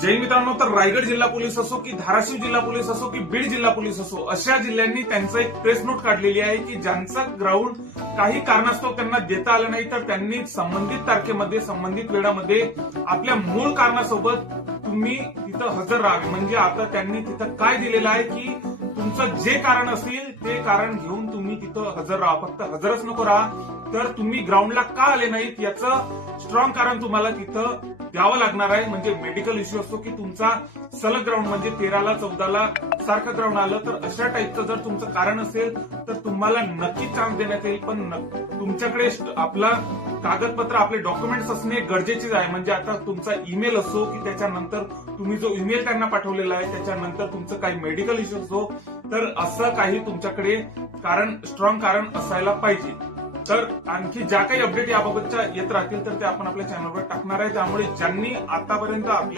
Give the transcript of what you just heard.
जय मित्रांनो, तर रायगड जिल्हा पोलीस असो की धाराशिव जिल्हा पोलीस असो की बीड जिल्हा पोलीस असो, अशा जिल्ह्यांनी त्यांचं एक प्रेस नोट काढलेली आहे की ज्यांचं ग्राउंड काही कारणास्तव त्यांना देता आलं नाही, तर त्यांनी संबंधित तारखेमध्ये संबंधित वेळामध्ये आपल्या मूळ कारणासोबत तुम्ही तिथं हजर राहावे. म्हणजे आता त्यांनी तिथं काय दिलेलं आहे की तुमचं जे कारण असेल ते कारण घेऊन तुम्ही तिथं हजर राहा. फक्त हजरच नको राहा, तर तुम्ही ग्राउंडला का आले नाहीत याचं स्ट्रॉंग कारण तुम्हाला तिथं द्यावं लागणार आहे. म्हणजे मेडिकल इश्यू असतो की तुमचा सलग ग्राउंड म्हणजे 13ला 14ला सारखं ग्राउंड आलं, तर अशा टाईपचं जर तुमचं कारण असेल तर तुम्हाला नक्कीच चान्स देण्यात येईल. पण तुमच्याकडे आपला कागदपत्र आपले डॉक्युमेंट्स असणे गरजेचेच आहे. म्हणजे आता तुमचा ईमेल असो की त्याच्यानंतर तुम्ही जो ईमेल त्यांना पाठवलेला आहे त्याच्यानंतर तुमचं काही मेडिकल इश्यू असो, तर असं काही तुमच्याकडे कारण स्ट्रॉंग कारण असायला पाहिजे. तर आणखी ज्या काही अपडेट याबाबतच्या येत राहतील तर ते आपण आपल्या चॅनलवर टाकणार आहे. त्यामुळे ज्यांनी आतापर्यंत आपले